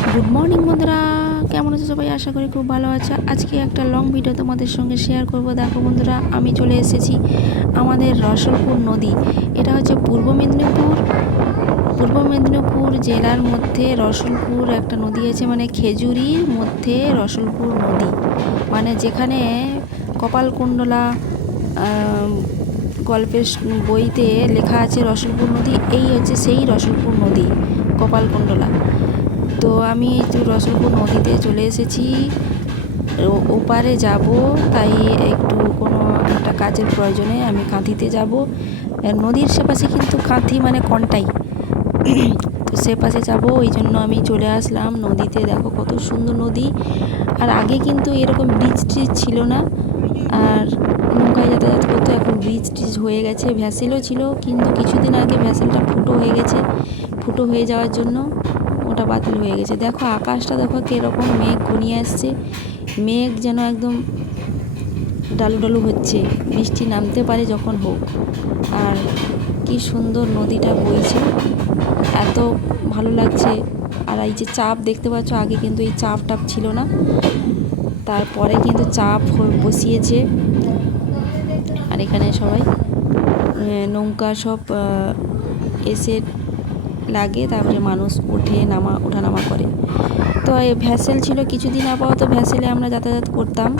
Good morning বন্ধুরা। কেমন আছে সবাই? আশা করি খুব ভালো আছে। আজকে একটা লং ভিডিও তোমাদের সঙ্গে শেয়ার করব। দেখো বন্ধুরা, আমি চলে এসেছি আমাদের রসলপুর নদী। এটা হচ্ছে পূর্ব মেদিনীপুর। পূর্ব মেদিনীপুর জেলার মধ্যে রসলপুর একটা নদী আছে মানে খেজুরির মধ্যে রসলপুর নদী। মানে যেখানে কপালকুণ্ডলা গল্পের বইতে লেখা আছে রসলপুর নদী। এই হচ্ছে সেই রসলপুর নদী, কপালকুণ্ডলা। তো আমি রসলপুর নদীতে চলে এসেছি। ওপারে যাব, তাই একটু কোনো একটা কাজের প্রয়োজনে আমি কাঁথিতে যাব। নদীর সেপাশে কিন্তু কাঁথি মানে কন্টাই। তো সে পাশে যাব, ওই জন্য আমি চলে আসলাম নদীতে। দেখো কত সুন্দর নদী। আর আগে কিন্তু এরকম ব্রিজ ট্রিজ ছিল না। আর নৌকায় যাতায়াত করতো এখন ব্রিজ ট্রিজ হয়ে গেছে। ভ্যাসেলও ছিল, কিন্তু কিছুদিন আগে ভ্যাসেলটা ফুটো হয়ে গেছে। ফুটো হয়ে যাওয়ার জন্য ওটা বাতিল হয়ে গেছে। দেখো আকাশটা দেখো কীরকম মেঘ ঘনিয়ে আসছে। মেঘ যেন একদম ডালু ডালু হচ্ছে। বৃষ্টি নামতে পারে যখন হোক। আর কি সুন্দর নদীটা বইছে। এত ভালো লাগছে। আর এই যে চাপ দেখতে পাচ্ছ, আগে কিন্তু এই চাপ টাপ ছিল না। তারপরে কিন্তু চাপ বসিয়েছে। আর এখানে সবাই নৌকা সব এসে লাগে, তারপরে মানুষ ওঠে নামা, ওঠানামা করে। তো এই ভ্যাসেল ছিল কিছুদিন আপাতত, ভ্যাসেলে আমরা যাতায়াত করতাম।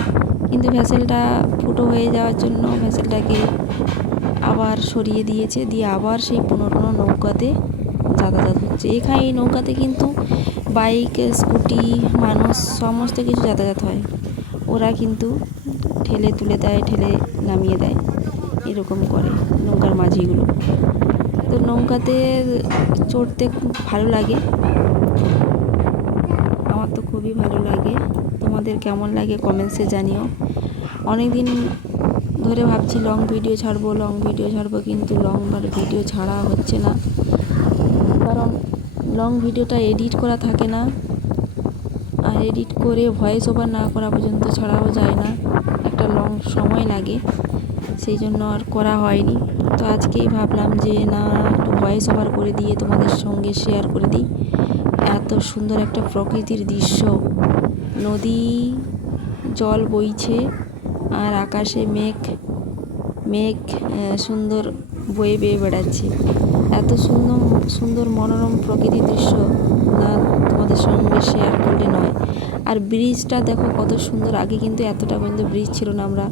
কিন্তু ভ্যাসেলটা ফুটো হয়ে যাওয়ার জন্য ভ্যাসেলটাকে আবার সরিয়ে দিয়েছে। দিয়ে আবার সেই পুনর্ন নৌকাতে যাতায়াত হচ্ছে। এখানে এই নৌকাতে কিন্তু বাইক, স্কুটি, মানুষ সমস্ত কিছু যাতায়াত হয়। ওরা কিন্তু ঠেলে তুলে দেয়, ঠেলে নামিয়ে দেয়। এরকম করে নৌকার মাঝিগুলো। তো নৌকাতে চড়তে খুব ভালো লাগে। আমার তো খুবই ভালো লাগে। তোমাদের কেমন লাগে কমেন্টসে জানিও। অনেক দিন ধরে ভাবছি লং ভিডিও ছাড়বো লং ভিডিও ছাড়বো, কিন্তু লং বার ভিডিও ছাড়া হচ্ছে না। কারণ লং ভিডিওটা এডিট করা থাকে না। আর এডিট করে ভয়েস ওভার না করা পর্যন্ত ছাড়াও যায় না। একটা লং সময় লাগে। সেই জন্য আর করা হয়নি। তো আজকেই ভাবলাম যে, না, একটু ভয়েস ওভার করে দিয়ে তোমাদের সঙ্গে শেয়ার করে দিই। এত সুন্দর একটা প্রকৃতির দৃশ্য। নদী, জল বইছে আর আকাশে মেঘ মেঘ সুন্দর বয়ে বেয়ে বেড়াচ্ছে। এত সুন্দর সুন্দর মনোরম প্রকৃতির দৃশ্য না তোমাদের সঙ্গে শেয়ার করলে নয়। আর ব্রিজটা দেখো কত সুন্দর। আগে কিন্তু এতটা পর্যন্ত ব্রিজ ছিল না। আমরা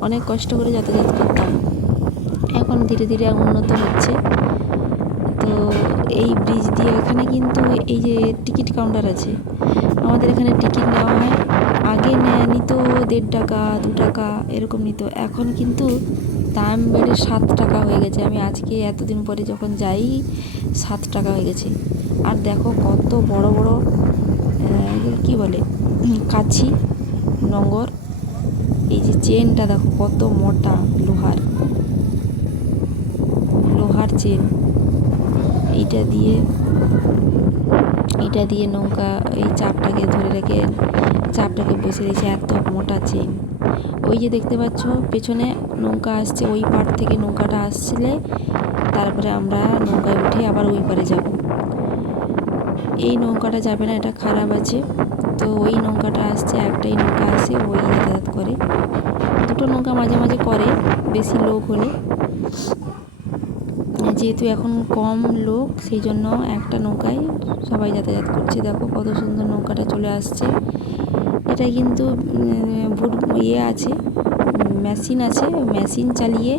অনেক কষ্ট করে যাতায়াত করতাম। এখন ধীরে ধীরে উন্নত হচ্ছে। তো এই ব্রিজ দিয়ে এখানে কিন্তু এই যে টিকিট কাউন্টার আছে, আমাদের এখানে টিকিট নেওয়া হয়। আগে নিত দেড় টাকা, দু টাকা, এরকম নিত। এখন কিন্তু দাম বেড়ে সাত টাকা হয়ে গেছে। আমি আজকে এতদিন পরে যখন যাই, সাত টাকা হয়ে গেছে। আর দেখো কত বড় বড় কী বলে কাছি নোঙর, এই যে চেনটা দেখো কত মোটা, লোহার। লোহার চেন এইটা দিয়ে এটা দিয়ে নৌকা, এই চাপটাকে ধরে রেখে, চাপটাকে বসে দিয়েছে এত মোটা চেন ওই যে দেখতে পাচ্ছ, পেছনে নৌকা আসছে, ওই পার থেকে নৌকাটা আসছিলে, তারপরে আমরা নৌকায় উঠে আবার ওই পারে যাব। এই নৌকাটা যাবে না, এটা খারাপ আছে। তো ওই নৌকাটা আসছে, একটাই নৌকা আসে, ওই যাতায়াত করে। দুটো নৌকা মাঝে মাঝে করে, বেশি লোক হলে। যেহেতু এখন কম লোক, সেই জন্য একটা নৌকায় সবাই যাতায়াত করছে। দেখো কত সুন্দর নৌকাটা চলে আসছে। এটা কিন্তু ভোট ইয়ে আছে, মেশিন আছে, মেশিন চালিয়ে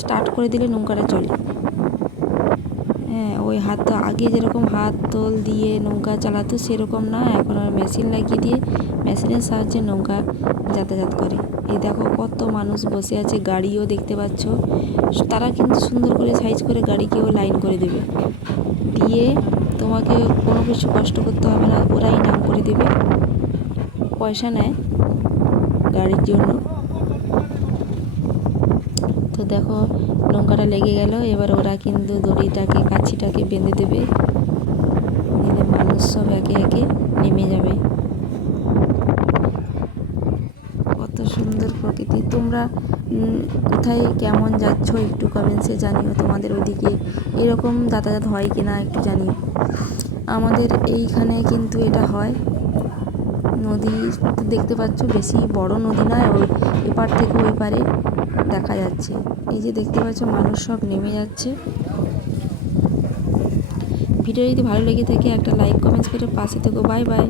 স্টার্ট করে দিলে নৌকাটা চলে। হ্যাঁ ওই হাত তো আগে যেরকম হাত তোল দিয়ে নৌকা চালাতো সেরকম না, এখন আর মেশিন লাগিয়ে দিয়ে মেশিনের সাহায্যে নৌকা যাতায়াত করে। এই দেখো কত মানুষ বসে আছে, গাড়িও দেখতে পাচ্ছ। তারা কিন্তু সুন্দর করে সাইজ করে গাড়িকেও লাইন করে দেবে। দিয়ে তোমাকে কোনো কিছু কষ্ট করতে হবে না, ওরাই নাম করে দেবে। পয়সা নেয় গাড়ির জন্য। তো দেখো নৌকাটা লেগে গেল। এবার ওরা কিন্তু দড়িটাকে, কাছিটাকে বেঁধে দেবে। দিলে মানুষ সব একে একে নেমে যাবে। কত সুন্দর প্রকৃতি। তোমরা কোথায় কেমন যাচ্ছ একটু কমেন্টসে জানিও তোমাদের ওদিকে। এরকম যাতায়াত হয় কি না একটু জানিও। আমাদের এইখানে কিন্তু এটা হয়। নদী দেখতে পাচ্ছ, বেশি বড় নদী নয় ওই এপার থেকে ওই পারে দেখা যাচ্ছে। এই যে দেখতে পাচ্ছ, মানুষ সব নেমে যাচ্ছে। ভিডিও যদি ভালো লেগে থাকে, একটা লাইক কমেন্টস করে পাশে থেকো। Bye bye